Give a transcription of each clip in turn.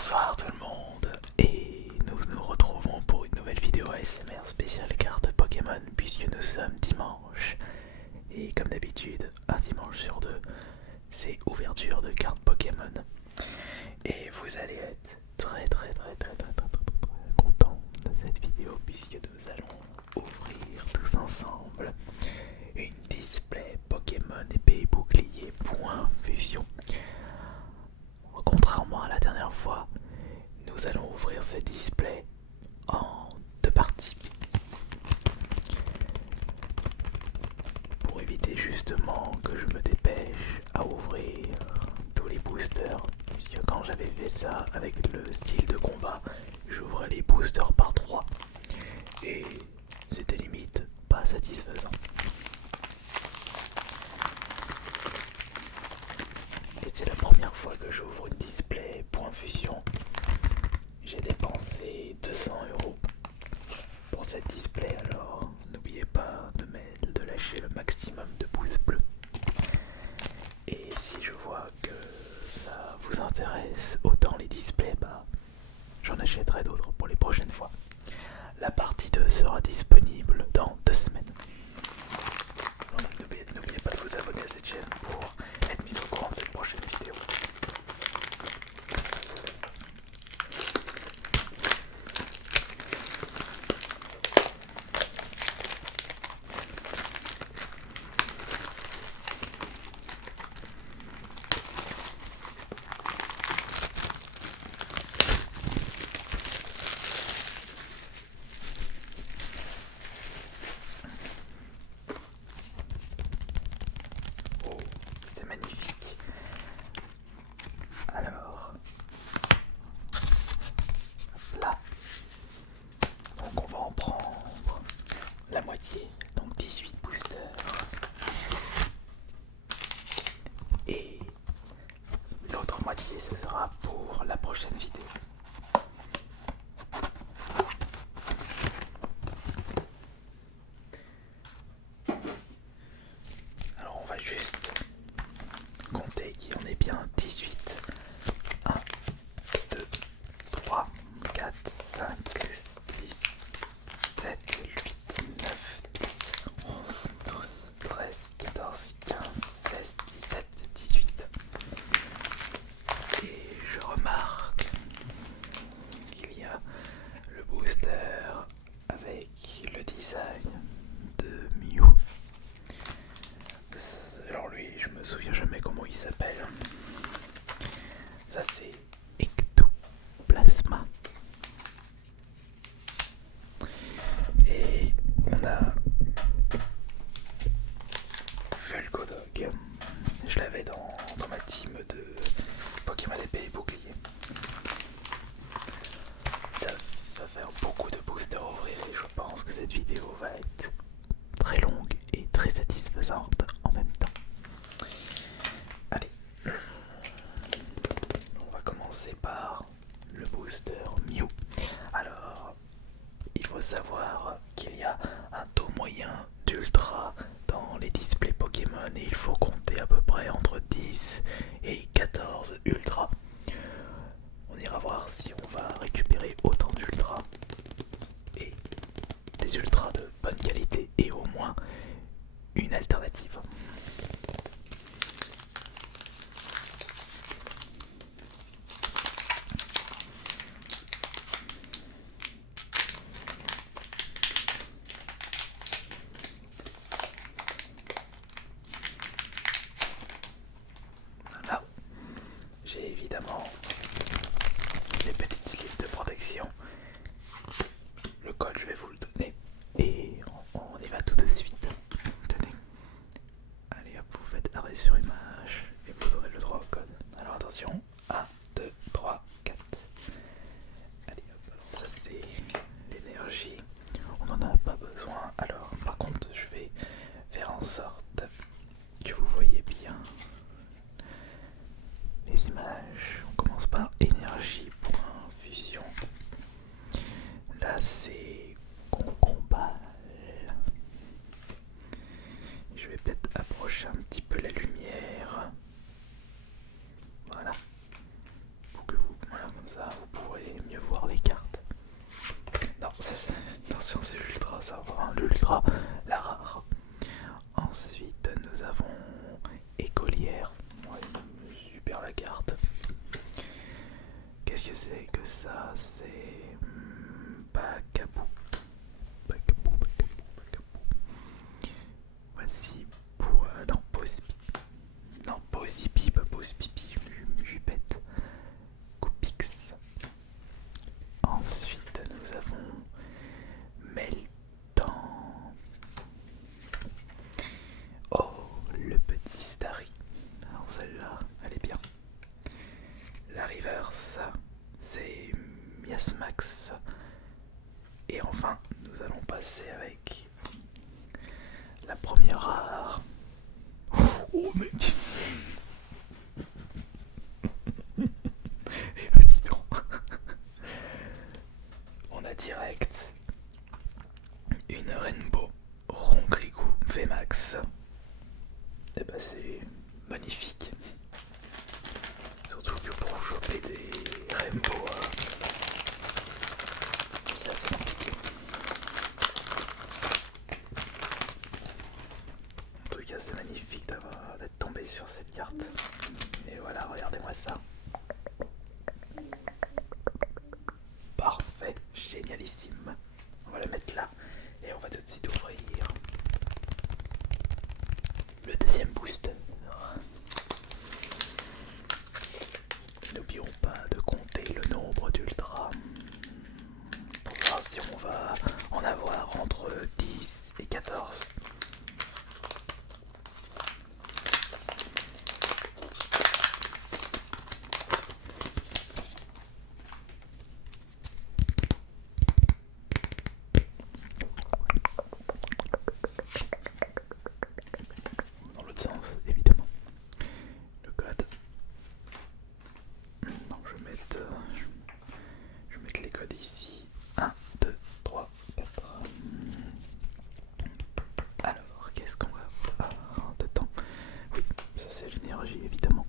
Bonsoir tout le monde, et nous nous retrouvons pour une nouvelle vidéo ASMR spéciale carte Pokémon puisque nous sommes dimanche. Et comme d'habitude, un dimanche sur deux, c'est ouverture de cartes Pokémon. Et vous allez être très content de cette vidéo puisque nous allons ouvrir tous ensemble une display Pokémon épée bouclier point fusion. Contrairement à la dernière fois, nous allons ouvrir ce display en deux parties. Pour éviter justement que je me dépêche à ouvrir tous les boosters, puisque quand j'avais fait ça avec le style de combat, j'ouvrais les boosters par 3 et c'était limite pas satisfaisant. Et c'est la première fois que j'ouvre une display point fusion. J'ai dépensé 200 € pour cette display, alors n'oubliez pas de lâcher le maximum de pouces bleus. Et si je vois que ça vous intéresse autant les displays, j'en achèterai d'autres pour les prochaines fois. La partie 2 sera disponible dans 2 semaines. N'oubliez pas de vous abonner à cette chaîne pour être mis au courant de cette prochaine vidéo. Oh, c'est magnifique. Alors, là, donc on va en prendre la moitié, donc 18 boosters. Et l'autre moitié, ce sera pour la prochaine vidéo. Alors on va juste compter qu'il y en ait bien 18. 1, 2, 3, 4, 5, 6, 7, 8, 9, 10, 11, 12, 13, 14, 15, 16, 17, 18. Et je remarque qu'il y a le booster avec le design de Mew. Alors lui, je me souviens jamais comment il s'appelle. Ça c'est Ectoplasma. Et on a Fulgodog. Je l'avais dans ma team de Pokémon épée et bouclier. Ça va faire beaucoup de boosters à ouvrir et je pense que cette vidéo va être très longue et très satisfaisante en même temps. Allez, on va commencer par le booster Mew. Alors, il faut savoir qu'il y a un taux moyen d'ultra dans les displays Pokémon et il faut compter à peu près entre 10 et 14 ultra. On ira voir si on va récupérer autant d'ultra et des ultras de bonne qualité et au moins une alternative. Là, j'ai ça c'est Bacabou. Bacabou, Bacabou, Bacabou. Voici pour... non, pause pipi. Non, pause pipi, pas pause pipi, je suis bête. Coupix. Ensuite, nous avons Meltan. Oh, le petit Starry. Alors celle-là, elle est bien. La reverse, c'est Miasmax. Et enfin, nous allons passer avec la première rare. Oh, mais... Et bah dis donc. On a direct une Rainbow Rongrigou VMAX. Et bah c'est magnifique. Surtout que pour choper des Rainbow, c'est assez compliqué. En tout cas c'est magnifique d'être tombé sur cette carte. Et voilà, regardez-moi ça. Parfait, génialissime. On va la mettre là et on va tout de suite ouvrir le deuxième booster. N'oublions pas de compter le nombre d'ultras pour savoir si on va en avoir entre 10 et 14. Dans l'autre sens, évidemment. Le code. Non, je vais mettre les codes ici. 1, 2, 3, 4. Alors, qu'est-ce qu'on va avoir dedans? Oui, ça c'est l'énergie évidemment.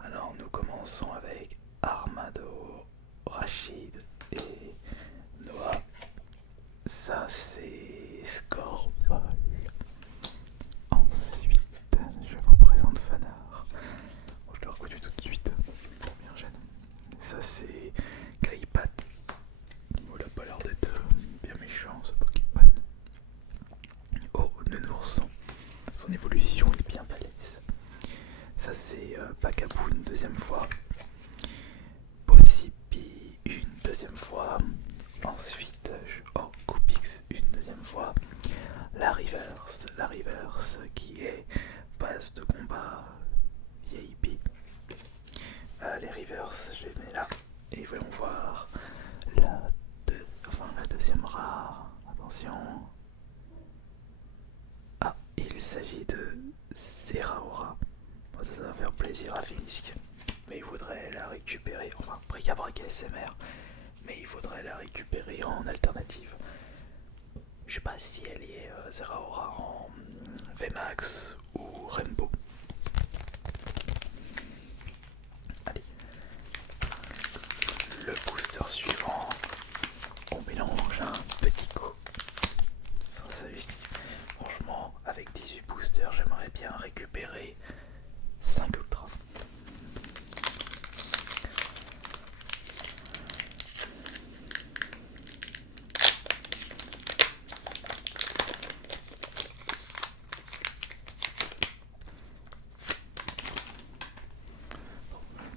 Alors, nous commençons avec Armado, Rachid et Noah. Ça c'est Scorpol. Ensuite, je vous présente Fanar. Bon, je le reconnais tout de suite. Bien jeune. Ça c'est Greypat. Il a pas l'air d'être bien méchant ce Pokémon. Oh, Nounourson. Son évolution est bien balèze. Ça c'est Bacabou une deuxième fois. Possipi une deuxième fois. Ensuite, Coupix une deuxième fois. La reverse qui est base de combat vieille bille. Les reverse, je les mets là. Et voyons voir la deuxième rare. Attention. Ah, il s'agit de Zeraora. Bon, ça va faire plaisir à Finisk. Mais il faudrait la récupérer. Enfin, bric-à-brac SMR. Mais il faudrait la récupérer en alternative. Je sais pas si elle est Zeraora en VMAX ou Rainbow. Allez. Le booster suivant. On mélange un petit coup. Sans celui-ci. Franchement, avec 18 boosters, j'aimerais bien récupérer 5 ultras.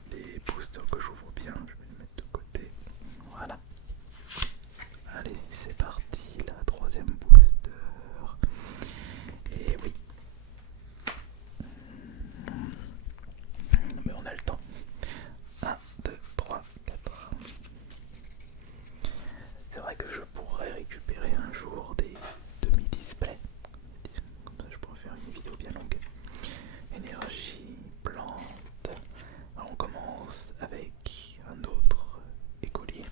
Des boosters que j'ouvre bien, je vais les mettre de côté. Voilà. Allez, c'est parti, la troisième booster. Et oui. Mais on a le temps. 1, 2, 3, 4. C'est vrai que je pourrais récupérer un jour des demi-displays. Comme ça, je pourrais faire une vidéo bien longue. Énergie, plante. Alors, on commence avec un autre écolier.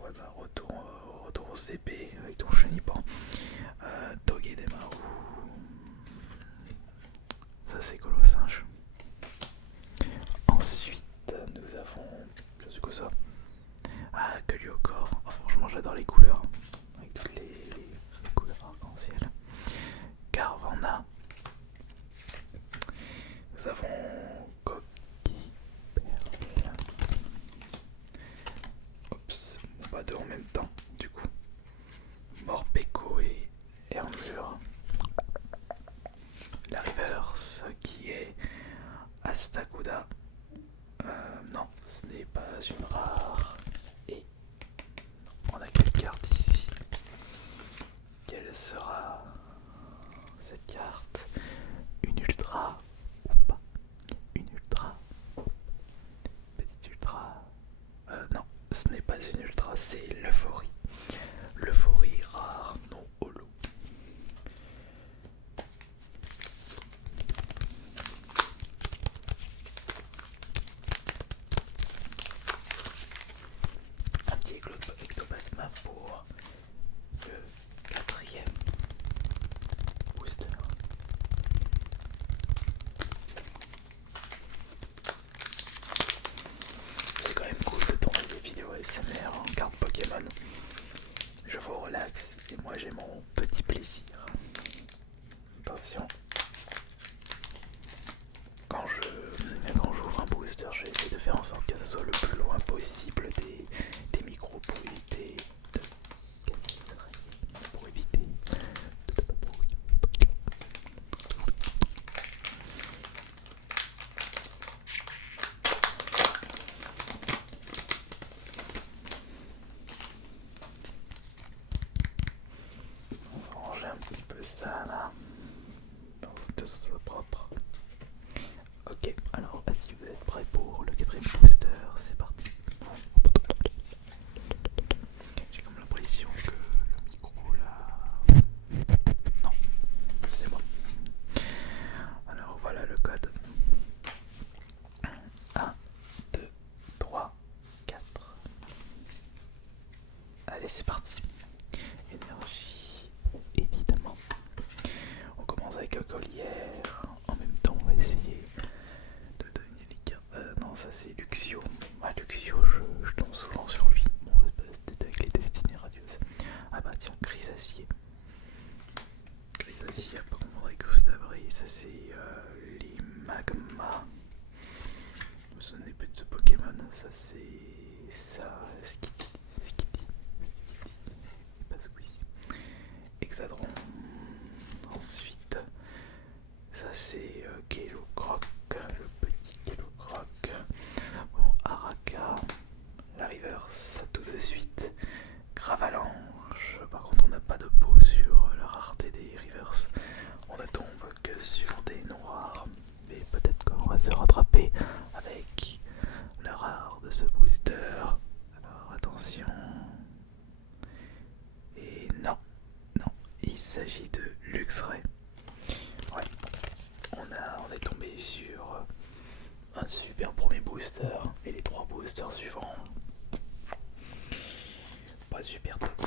Ouais, bah, retour au CP avec ton chenipan. Togedemaru. Ça, c'est Colossinge. Ensuite, nous avons. Je sais quoi ça? Ah, Guliocor. Oh, franchement, j'adore les couleurs. Avec toutes les couleurs arc-en-ciel. Carvana. Nous avons Coquille Perle. pas une rare. Et on a quelle carte ici? Quelle sera cette carte? Une ultra ou pas? Une ultra? Petite ultra? Non, ce n'est pas une ultra, c'est l'euphorie. L'euphorie rare, non holo. Un petit ectoplasma pour le quatrième booster. C'est quand même cool de tourner des vidéos ASMR en carte Pokémon. Je vous relaxe et moi j'ai mon petit plaisir. Attention. Quand j'ouvre un booster, je vais essayer de faire en sorte que ça soit le plus loin possible des micros pour éviter de pour éviter de on va ranger un petit peu ça là. Pour que ce soit propre. Ok, alors si vous êtes prêts pour le quatrième booster, c'est parti. J'ai comme l'impression que le micro là... Non, c'est moi. Alors voilà le code. 1, 2, 3, 4. Allez, c'est parti. Énergie, évidemment. On commence avec un collière. En même temps, on va essayer de donner les cartes. Non, ça c'est Luxio. Luxio, je tombe souvent sur lui. Bon, c'était avec les destinées radieuses. Ah bah tiens, Grisacier. Grisacier, pas comprendre avec Goustavry. Ça c'est les Magma. Je me souviens plus de ce Pokémon. Ça c'est. Ça. Skitty. Pas Squeezie. Exadron. Ensuite, ça c'est Kellocroc, le petit Kellocroc. Bon, Araka, la reverse tout de suite. Gravalanche, par contre on n'a pas de peau sur la rareté des reverse. On ne tombe que sur des noirs. Mais peut-être qu'on va se rattraper avec la rare de ce booster. Alors attention. Et non, il s'agit de Luxray. Ouais, on est tombé sur un super premier booster et les 3 boosters suivants pas super top.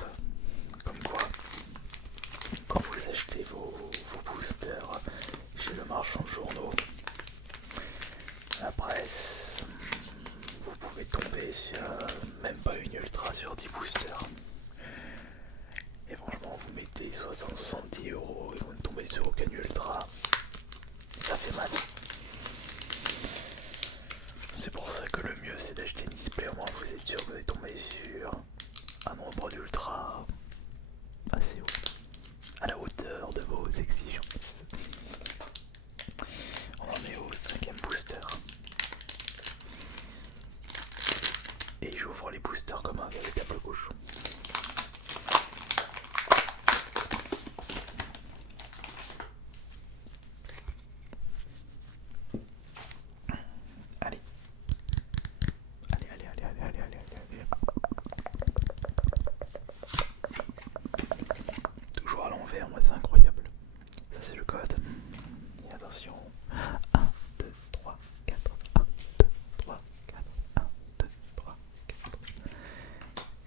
Comme quoi, quand vous achetez vos boosters chez le marchand de journaux, la presse, vous pouvez tomber sur même pas une ultra sur 10 boosters. Et franchement, vous mettez 60-70 € et vous ne tombez sur aucun ultra. Ça fait mal. C'est pour ça que le mieux c'est d'acheter une display, au moins vous êtes sûr que vous allez tomber sur un nombre d'ultra assez haut, à la hauteur de vos exigences. On en est au 5e booster. Et j'ouvre les boosters comme un véritable cochon. Allez. Toujours à l'envers, moi c'est incroyable. Ça c'est le code. Et attention. 1, 2, 3, 4. 1, 2, 3, 4. 1, 2, 3, 4.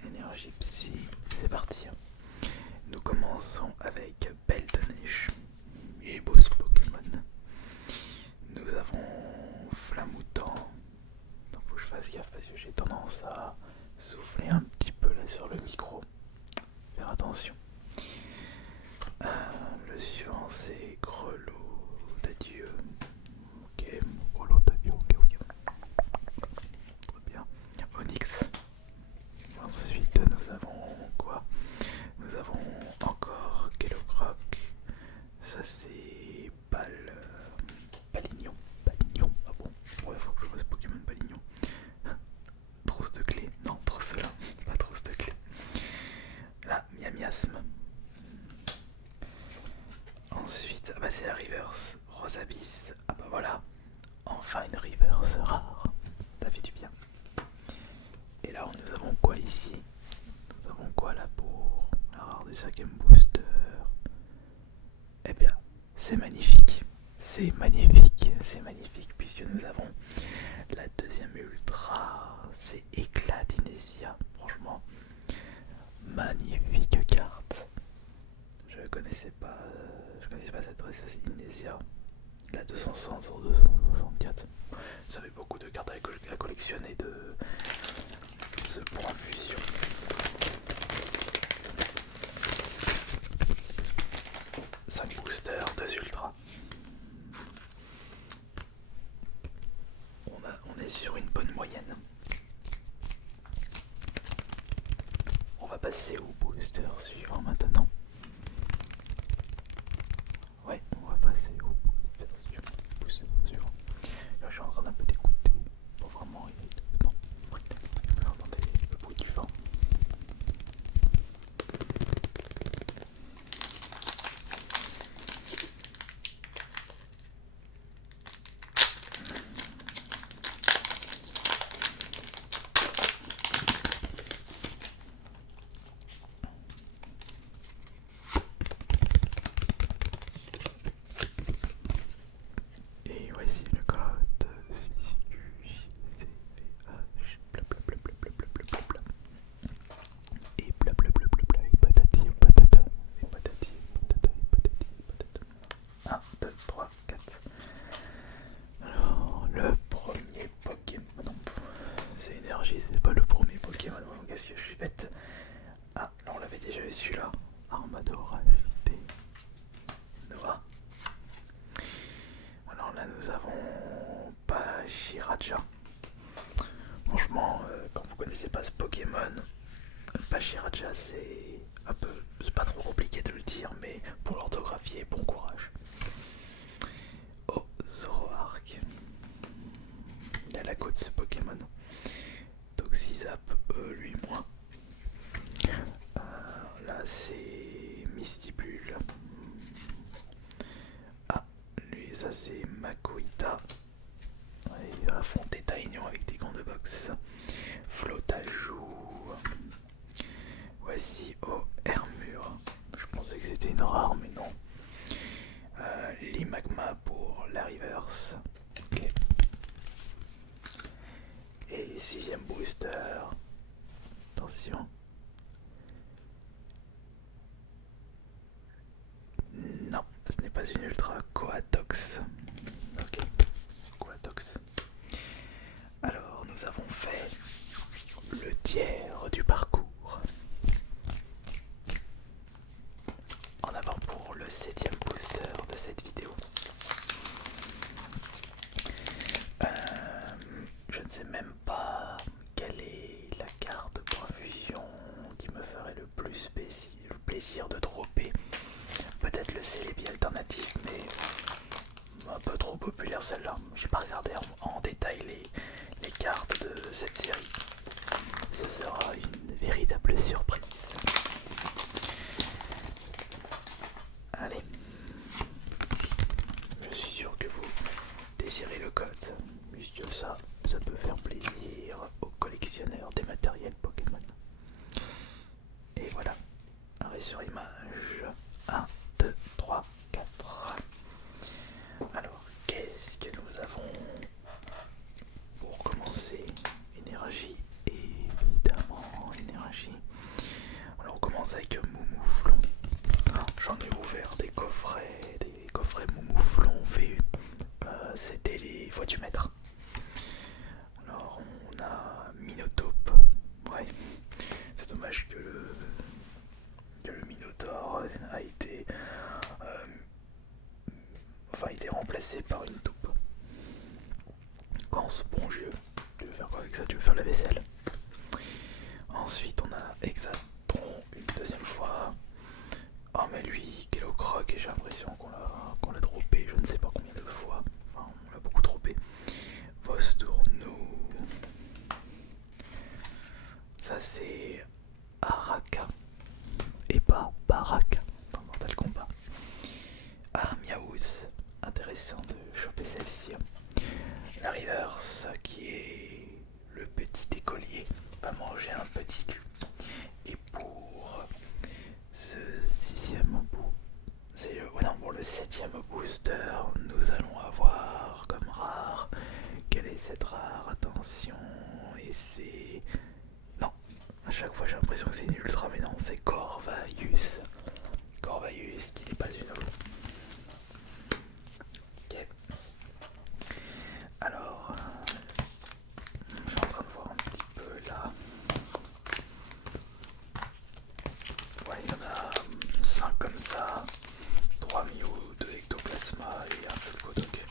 Énergie psy, c'est parti. Nous commençons avec Belle de Neige. Et beau ce Pokémon. Nous avons Flamoutant. Donc faut que je fasse gaffe parce que j'ai tendance à souffler un petit peu là sur le micro. Faire attention. Le suivant c'est Grelot d'adieu. Ok, Grelot d'adieu, ok. Très bien. Onyx. Ensuite nous avons quoi? Nous avons encore Kellocroc. Ça c'est Balignon. Ah bon? Ouais, faut que je fasse Pokémon Balignon. c'est magnifique puisque nous avons la deuxième ultra, c'est éclat d'Inésia, franchement, magnifique carte. Je connaissais pas cette race Inésia, la 260 sur 264. Ça fait beaucoup de cartes à collectionner de ce point fusion. Cinq boosters, 2 ultras. On est sur une bonne moyenne. On va passer au booster suivant maintenant. Ouais, on va passer au booster suivant. Là, je suis en train d'un peu d'écouter pour vraiment y aller doucement. Vous entendez le bruit du vent. Et voici le code 6QJCVH blablabla et blablabla et patati et patata et patati et patata et patati et patata. 1, 2, 3, 4. Alors, le premier Pokémon. Non, c'est énergie, c'est pas le premier Pokémon. Qu'est-ce que je suis bête. Ah, là on l'avait déjà eu celui-là. Armador agité. Nova. Alors là nous avons Pachiraja. Franchement, quand vous connaissez pas ce Pokémon, Pachiraja c'est un peu, c'est pas trop compliqué de le dire, mais pour l'orthographier, bon courage. Oh, Zoroark. Il a la côte ce Pokémon. Toxizap, lui moins. Là c'est Mystibule. Ah, lui ça c'est Makuita. Il va affronter Taignon avec des gants de boxe. Flotajou. Voici Hermure. Je pensais que c'était une rare, mais non. Limagma pour la reverse. Ok. Et 6ème booster. Attention. Non, ce n'est pas une ultra. Coatox. Ok. Coatox. Alors, nous avons fait le tiers du parcours. En avant pour le 7ème booster de cette vidéo. Je ne sais même pas quelle est la carte point fusion qui me ferait le plus plaisir de dropper. Peut-être le Celebi alternatif, mais un peu trop populaire celle-là. J'ai pas regardé en détail les cartes de cette série. Ce sera une véritable surprise. Allez, je suis sûr que vous désirez le code, puisque ça peut faire plaisir aux collectionneurs des matériels Pokémon. Et voilà, arrêt sur image. 1, 2, 3, 4. Alors, qu'est-ce que nous avons pour commencer? Énergie, évidemment, énergie. Alors, on commence avec Moumouflon. J'en ai ouvert des coffrets Moumouflon V. C'était les voies du maître. Alors, on a Minotape. Ouais, c'est dommage que le Minotaur a été remplacé par une taupe. Quand ce bon jeu, tu veux faire quoi avec ça? Tu veux faire la vaisselle? Ensuite on a Exatron une deuxième fois. Oh mais lui, Kellocroc, j'ai l'impression qu'on l'a droppé je ne sais pas combien de fois. Enfin on l'a beaucoup droppé. Vostournou. Ça c'est Araka. Et pas Baraka dans Mortal Kombat. Ah Miaouz. Intéressant de choper celle-ci. La reverse qui est le petit écolier va manger un petit cul. Et pour ce 6ème bout, pour le 7ème booster, nous allons c'est... Non, à chaque fois j'ai l'impression que c'est une ultra, mais non, c'est Corvaius. Corvaius qui n'est pas une holo. Ok. Alors, je suis en train de voir un petit peu là. Ouais, il y en a 5 comme ça, 3 Mew, 2 ectoplasma et un peu de Kodok.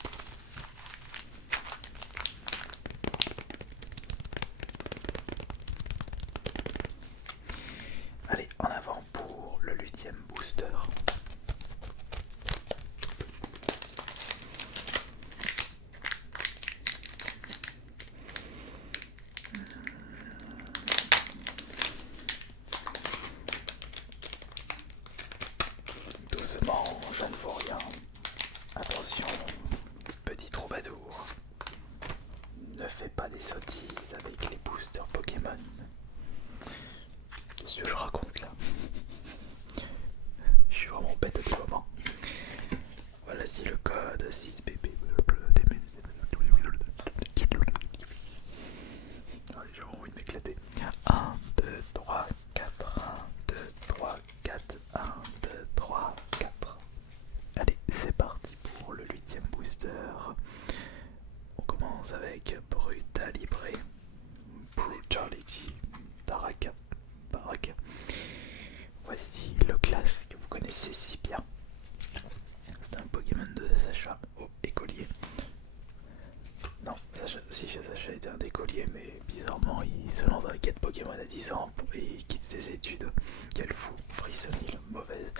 Allez, en avant pour le 8ème booster. Doucement, je ne vois rien. Attention, petit troubadour. Ne fais pas des sottises avec les boosters Pokémon. Qu'est-ce que je raconte là? Je suis vraiment bête à des moments. Voilà, si le code 6BB. Allez, j'ai vraiment envie de m'éclater. 1, 2, 3, 4. 1, 2, 3, 4. 1, 2, 3, 4. Allez, c'est parti pour le 8ème booster. On commence avec Brutalibré. Brutality. Baraka. Voici le classe que vous connaissez si bien. C'est un Pokémon de Sacha. Oh, écolier. Non, Sacha, si Sacha était un écolier, mais bizarrement il se lance dans la quête Pokémon à 10 ans et il quitte ses études. Quel fou, Frissonil, mauvaise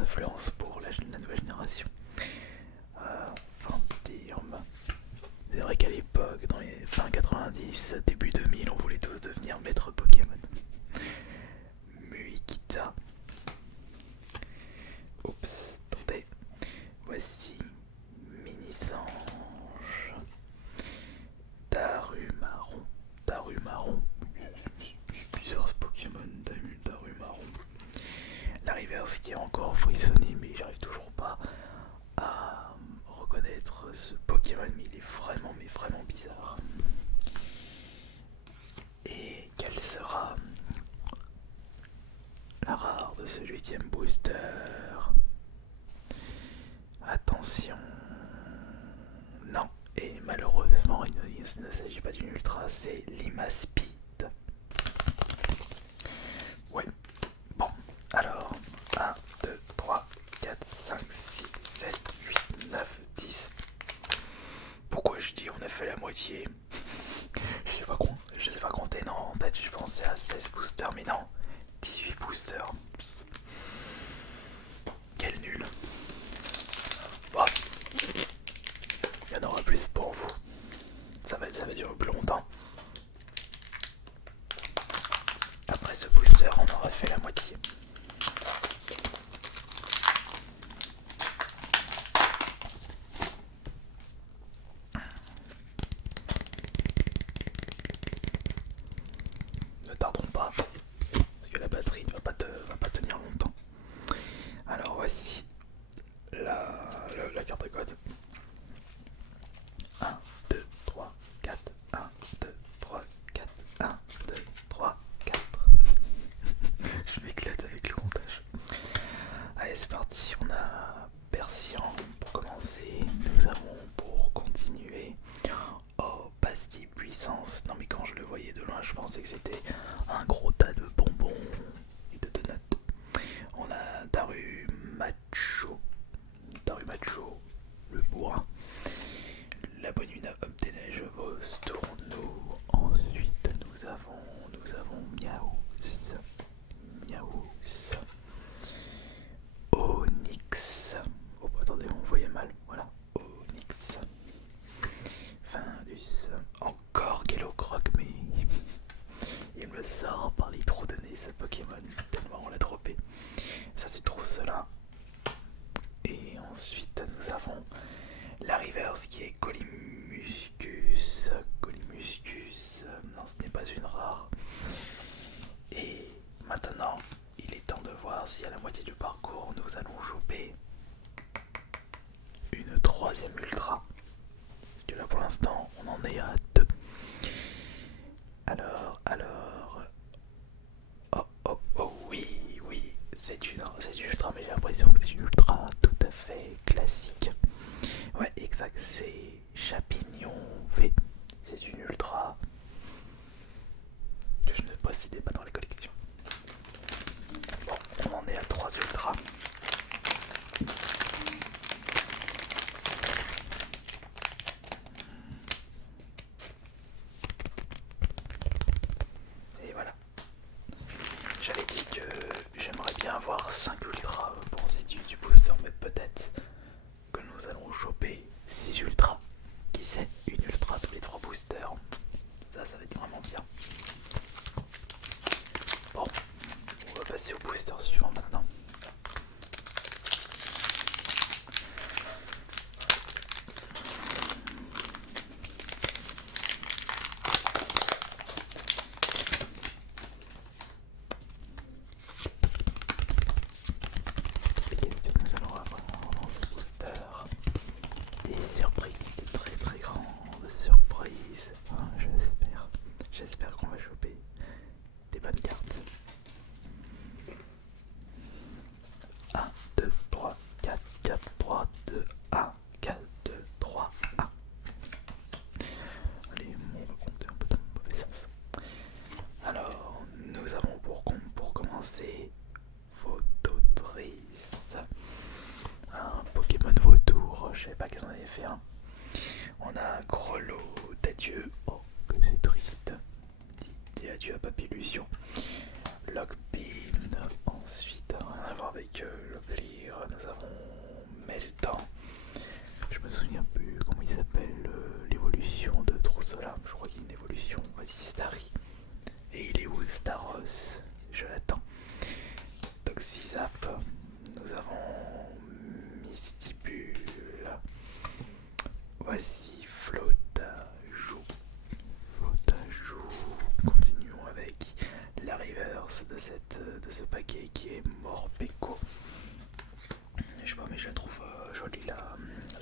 influence pour la nouvelle génération. Fantirme. C'est vrai qu'à l'époque, dans les fin 90, début 2000, on voulait tous devenir maître Pokémon. Muikita. Oups, attendez. Voici Mini-Sange. Darumaron. C'est bizarre ce Pokémon, Darumaron. La reverse qui est encore frissonnée, mais j'arrive toujours pas à reconnaître ce Pokémon, mais il est vraiment, bizarre. Et quelle sera la rare de ce 8ème booster? Attention. Non, et malheureusement il ne s'agit pas d'une ultra, c'est Limaspeed. Ouais, bon, alors 1, 2, 3, 4, 5, 6, 7, 8, 9, 10. Pourquoi je dis on a fait la moitié? Je sais pas compter, non, en tête je pensais à 16 boosters, mais non, 18 boosters. Quel nul. Bon, il y en aura plus pour vous. Ça va durer plus longtemps. Après ce booster, on aura fait la moitié. Ne tardons pas, parce que la batterie ne va pas tenir longtemps. Alors voici la carte de code. 1, 2, 3, 4, 1, 2, 3, 4, 1, 2, 3, 4. Je m'éclate avec le comptage. Allez, c'est parti, on a Persian pour commencer. Nous avons pour continuer Pastille Puissance. Non mais quand je le voyais de loin, je pensais que c'était un gros tas de bonbons et de donuts. On a Darumacho, le bourrin. La bonne nuit des neiges Vos tourneau. Ensuite nous avons Miaous, Onyx. Oh attendez, on voyait mal, voilà. Onyx. Findus. Encore Kellogg, mais il me sort par les trous de nez ce Pokémon, tellement on l'a droppé. Ça c'est trop cela. Et ensuite nous avons la reverse qui est Colimuscus. Non, ce n'est pas une rare. Et maintenant, il est temps de voir si à la moitié du parcours nous allons choper une 3ème ultra. Parce que là pour l'instant, on en est à 2. adieu à Papillusion. Lockbeam, ensuite rien à voir avec le Clear, nous avons Meltan. Je me souviens plus comment il s'appelle l'évolution de Troussola, je crois qu'il y a une évolution, vas-y Starry. Et il est où Staros? Je l'attends. Toxizap, nous avons Mystibule. Voici Flotajou. Continuons avec la reverse de ce paquet qui est Morpeko. Je sais pas mais je la trouve jolie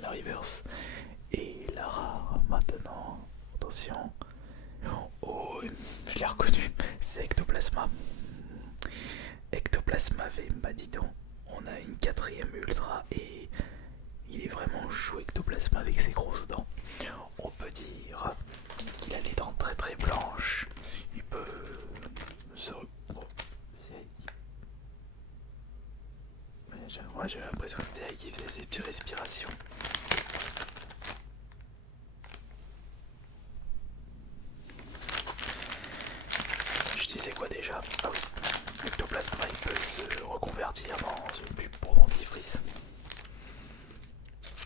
la reverse. Et la rare maintenant. Attention. Oh, je l'ai reconnu, c'est Ectoplasma. Ectoplasma V, bah dis donc, on a une 4ème ultra et il est vraiment chou Ectoplasma avec ses grosses dents. On peut dire qu'il a les dents très très blanches. Il peut se j'ai l'impression que c'était elle qui faisait ses petites respirations. Je disais quoi déjà? Ah oui, l'ectoplasma il peut se reconvertir dans une pub pour dentifrice.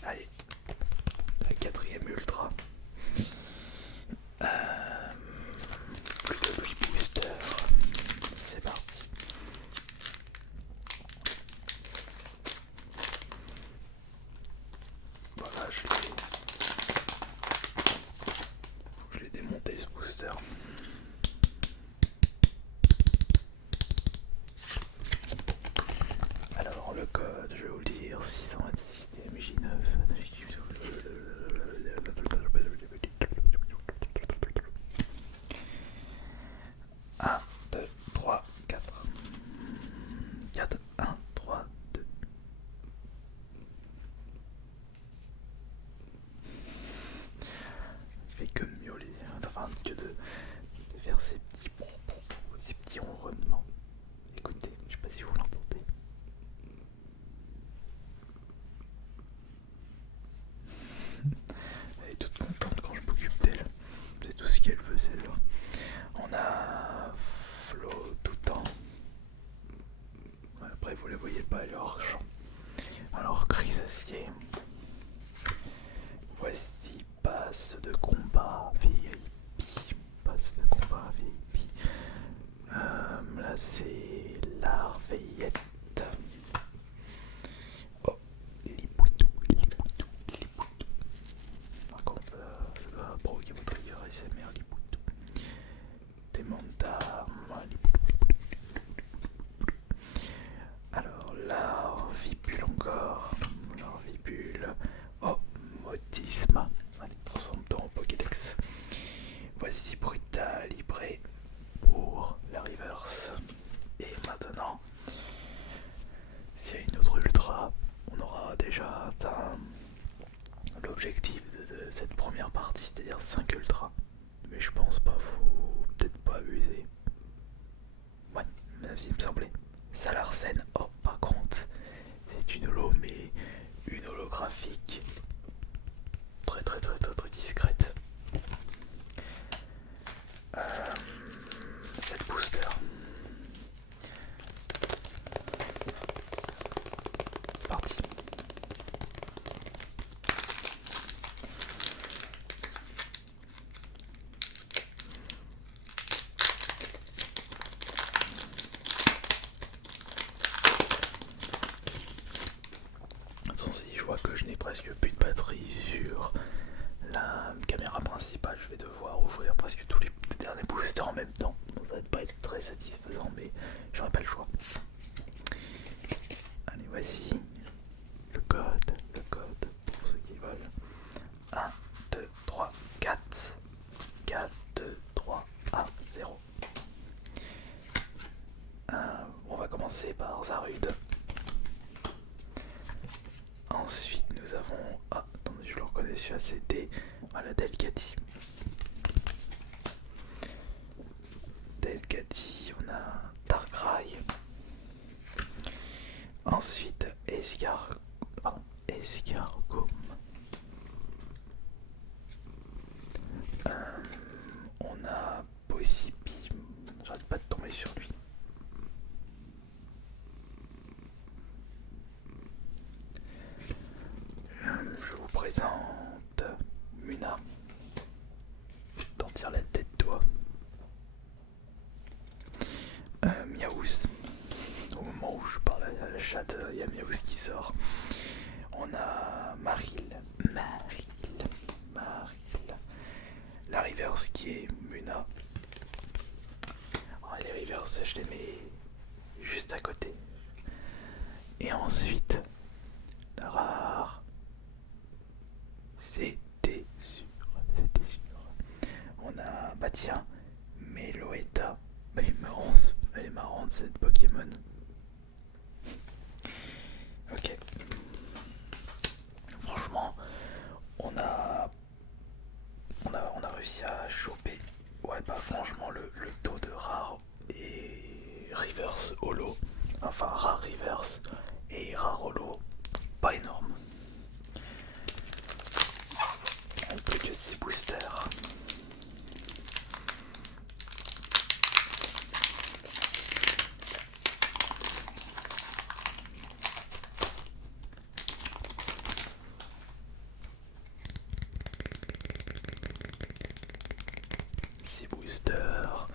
Allez, la 4ème ultra. Plus de lui booster. C'est parti. Voilà, je l'ai démonté ce booster. Alors le code, je vais vous le dire, 626 DMJ9. 1, 2, 3, 4. 4, 1, 3, 2. Il fait que de miauler, enfin que de faire ces petits propos, ces petits ronronnements. Écoutez, je sais pas si vous l'entendez. Elle est toute contente quand je m'occupe d'elle. C'est tout ce qu'elle veut celle-là. On a Flo tout le temps. Après vous la voyez pas, elle est hors champ. Alors Chrysacier. Voici passe de combat VIP. Passe de combat VIP. Là c'est l'Arveillette. Oh, Lipoutou. Par contre, ça va provoquer votre ASMR, Lipoutou. Des mandarmes. Alors, l'Arvipule encore. L'Arvipule. Oh, Motisma. Allez, transforme-toi en Pokédex. Voici Brutal Libré pour la reverse. Et maintenant, s'il y a une autre ultra, on aura déjà atteint l'objectif de cette première partie, c'est-à-dire 5 ultras. Mais je pense pas, faut peut-être pas abuser. Ouais, même s'il me semblait. Salarsen, oh par contre, c'est une holo, mais une holographique très discrète. Cette booster. Parti. Attention, je vois que je n'ai presque plus de batterie sur la caméra principale, je vais devoir ouvrir presque tous les derniers boosters en même temps. Bon, ça va pas être très satisfaisant, mais j'aurai pas le choix. Allez, voici le code pour ceux qui veulent. 1, 2, 3, 4. 4, 2, 3, 1, 0. On va commencer par Zarude. Ensuite, nous avons. Ah, attendez, je le reconnais, celui-là c'était la Delcati. Delcati, on a Darkrai. Ensuite, Escargom. On a Possipi présente Muna. T'en tires la tête, toi. Miaous. Au moment où je parle à la chatte, il y a Miaous qui sort. On a Maril. La reverse qui est Muna. Oh, les reverse, je les mets juste à côté. Et ensuite, la rare. C'était sûr. On a, bah tiens, Meloetta. Bah, elle est marrante cette Pokémon. Ok. Franchement, on a réussi à choper. Ouais, bah franchement, le taux de rare et reverse holo, enfin rare reverse et rare holo, pas énorme. En plus que ces boosters. Ces boosters,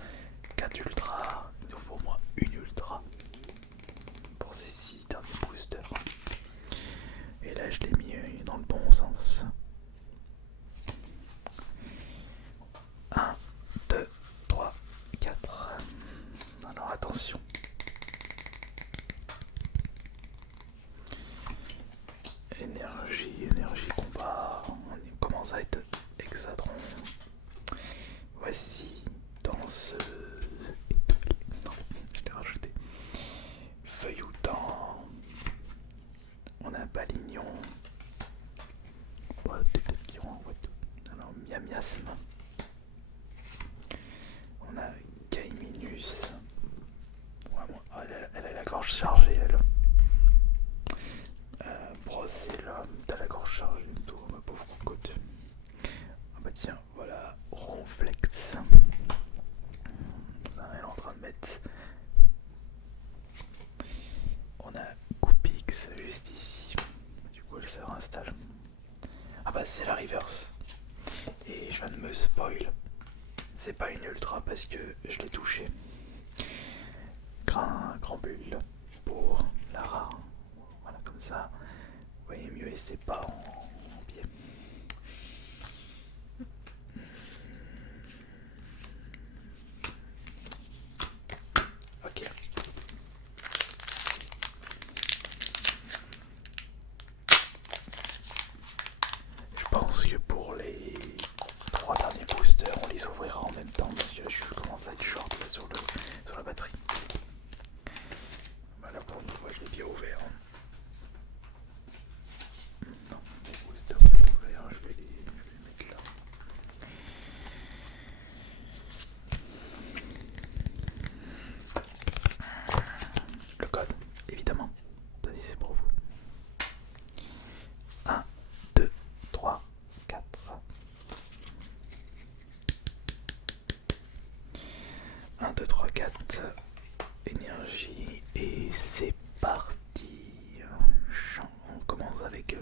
4 ultras, il nous faut au moins une ultra pour ces 6 derniers boosters. Et là je l'ai mis dans le bon sens. 1, 2, 3, 4. Alors attention. Énergie combat. On commence à être hexadron. Voici danseuse. Non, je l'ai rajouté. Feuilloutant. On a Balignon. Ouais, peut-être qui renvoie tout. Alors Miasme. On a Gaiminus. Ouais, bon, elle a la gorge chargée, elle. Brocella, t'as la gorge chargée, toi, ma pauvre cocotte. Ah bah tiens, voilà, Ronflex. Elle est en train de mettre. On a Coupix juste ici. Du coup, elle se réinstalle. Ah bah c'est la reverse. Et je viens de me spoil. C'est pas une ultra parce que je l'ai touché. Grand bulle pour la rare. Voilà, comme ça. Vous voyez mieux et c'est pas en pied. Ok. Je pense que pour les 3 derniers boosters, on les ouvrira en même temps parce que je commence à être short là, sur la batterie. Voilà, pour une fois, je l'ai bien ouvert. Non, les boosters bien ouverts, je vais les mettre là. Le code, évidemment. Vas-y, c'est pour vous. 1, 2, 3, 4. 1, 2, 3, 4. Énergie. Et c'est parti. On commence avec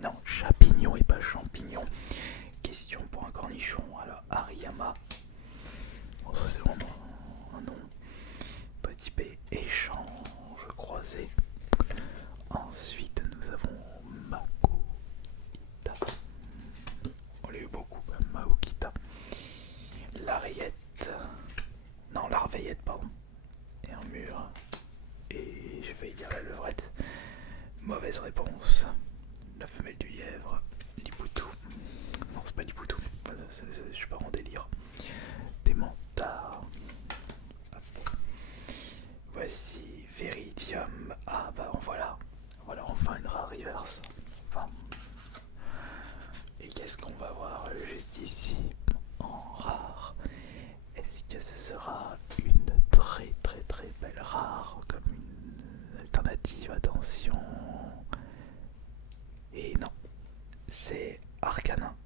non, chapignon et pas champignon. Question pour un cornichon. Alors, Ariyama. Bon, ça c'est vraiment un nom très typé. Échange croisé. Ensuite, nous avons Makuhita. On l'a eu beaucoup, Makuhita. Lariette. Non, Larveillette, pardon. Et un mur. Et j'ai failli dire la levrette. Mauvaise réponse. La femelle du lièvre. Lipoutou. Non, c'est pas Lipoutou. Je suis pas en délire. Des mentards. Voici Viridium. Ah bah voilà. Voilà enfin une rare reverse. Enfin. Et qu'est-ce qu'on va voir juste ici en rare? Est-ce que ce sera une très très très belle rare comme une alternative? Attention. Et non, c'est Arcanin.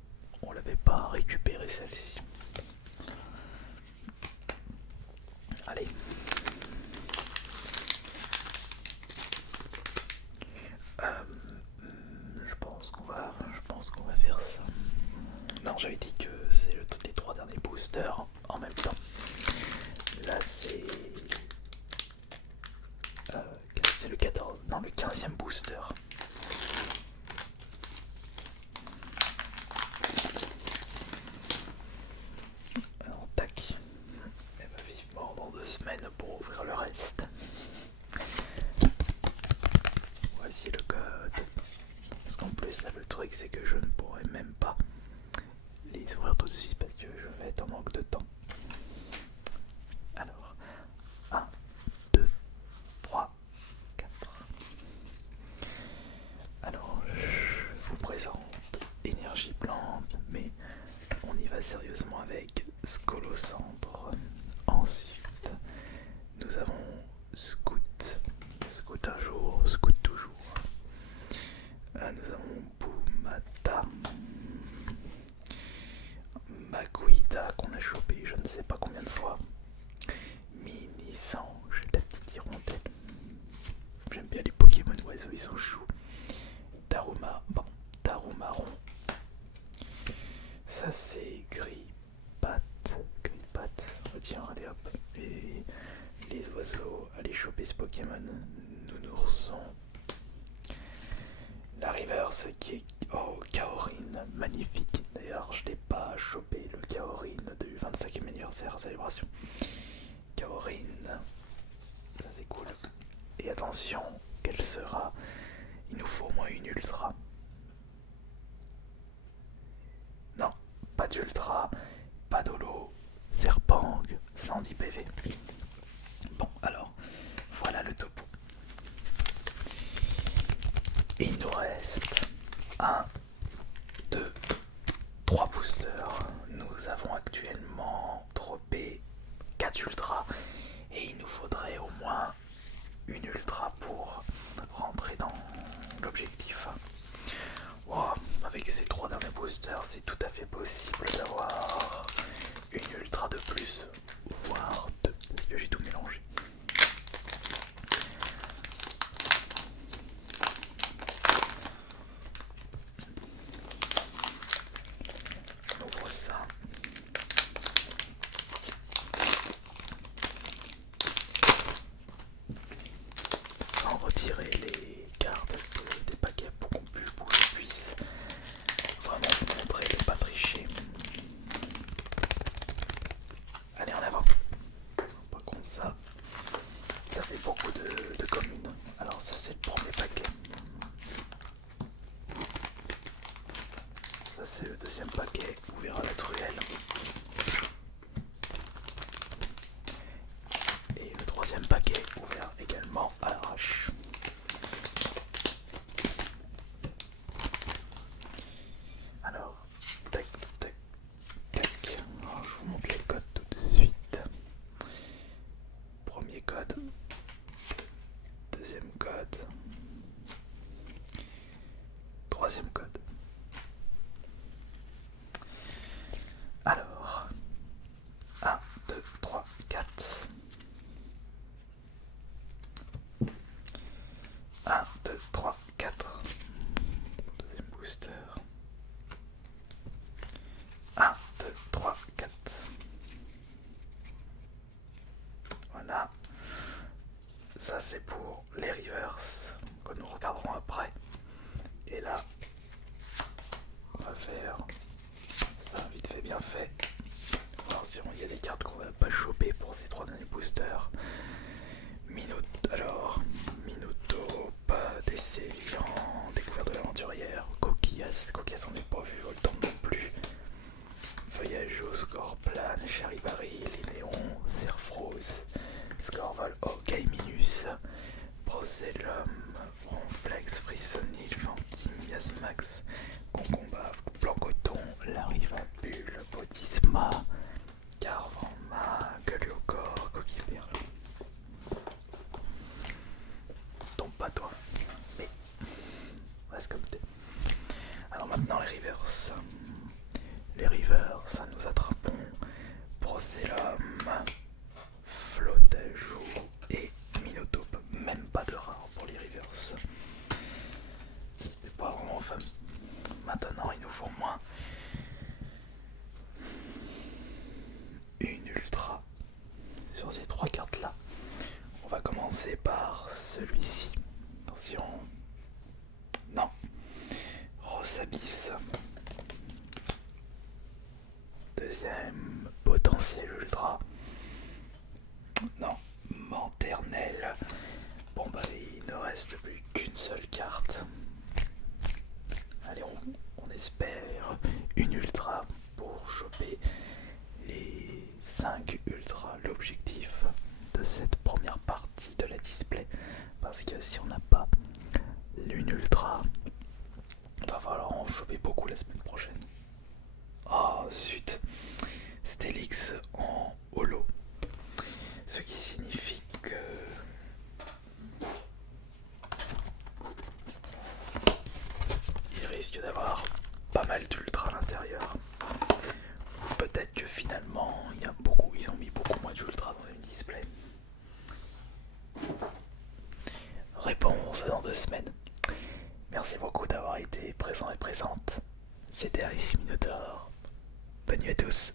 On l'avait pas récupéré celle-ci. Allez. Je pense qu'on va j'avais dit que c'est les 3 derniers boosters en même temps. Là c'est le 14, non le 15e booster. Alors tac, et va vivement dans 2 semaines pour ouvrir le reste. Voici le code. Parce qu'en plus là le truc c'est que je ne pourrais même pas les ouvrir tout de suite parce que je vais être en manque de temps. Alors 1, 2, 3, 4. Alors je vous présente Énergie Plante, mais on y va sérieusement avec Scolocentre. Ensuite nous avons Scout, Scout un jour, Scout toujours. Nous avons Boumata, Makuita qu'on a chopé je ne sais pas combien de fois. Mini Sange, la petite hirondelle. J'aime bien les Pokémon oiseaux, ils sont choux. Daruma, bon, Darumaron. Ça c'est Gripat. Tiens, allez hop. Les oiseaux, allez choper ce Pokémon. Nounourson. La reverse qui est Kaorin, magnifique. D'ailleurs, je l'ai pas chopé le Kaorin du 25e anniversaire célébration. Kaorin, ça c'est cool. Et attention, quelle sera? Il nous faut au moins une ultra. Non, pas d'ultra, pas d'holo, Serpang, 110 PV. Bon, alors, voilà le topo. Et il nous reste 1, 2, 3 boosters. Nous avons actuellement dropé 4 ultras et il nous faudrait au moins une ultra pour rentrer dans l'objectif. Wow, avec ces 3 derniers boosters, c'est tout à fait possible d'avoir une ultra de plus, voire 2, parce que j'ai tout mélangé. On ouvre ça. Sans retirer les cartes des paquets pour qu'on puisse vraiment vous montrer et pas tricher. Allez, en avant. Par contre ça fait beaucoup de communes. Alors ça c'est le premier paquet. Ça c'est le deuxième paquet, ouvert à la truelle. Et le troisième paquet ouvert également à l'arrache. Alors, tac, tac, tac. Alors, je vous montre les codes tout de suite. Premier code. Deuxième code. Troisième code. Alors, 1, 2, 3, 4. 1, 2, 3, 4. Deuxième booster. 1, 2, 3, 4. Voilà. Ça c'est pour les reverse que nous regarderons après. Et là, on va faire ça vite fait bien fait. Alors si il y a des cartes qu'on n'a pas chopées pour ces 3 derniers boosters. Minotape, Décéliant, Découverte de l'aventurière, Coquillas, on n'est pas vu autant non plus. Feuillageau, Scorplane, Charivari, Linéon, Cerfrose, Scorval, Gaiminus, Procellum, Ronflex, Frissonil, Fantine, Miasmax, Concomba, Plancoton, Larivabule, Bodisma, Carvanma, Gueuliocor, Coquille Perle. Tombe pas toi, mais reste comme t'es. Alors maintenant les reverse. Les reverse, nous attrapons Procellum, Flottageau et Minotape. Même pas de rare pour les reverse. C'est pas vraiment fameux. sur ces trois cartes là. On va commencer par celui-ci. Attention. Non. Rosabyss. Deuxième potentiel ultra. Non. Manternelle. Bon bah il ne reste plus qu'une seule carte. Allez, on espère une ultra pour choper les 5 ultras, l'objectif de cette première partie de la display. Parce que si on n'a pas une ultra, il va falloir en choper beaucoup la semaine prochaine. Oh zut, Stélix en holo. Ce qui signifie que il risque d'avoir pas mal d'ultra à l'intérieur. Peut-être que finalement ils ont mis beaucoup moins d'ultra dans une display. Réponse dans 2 semaines. Merci beaucoup d'avoir été présent et présente. C'était Ice Minotaur. Bonne nuit à tous.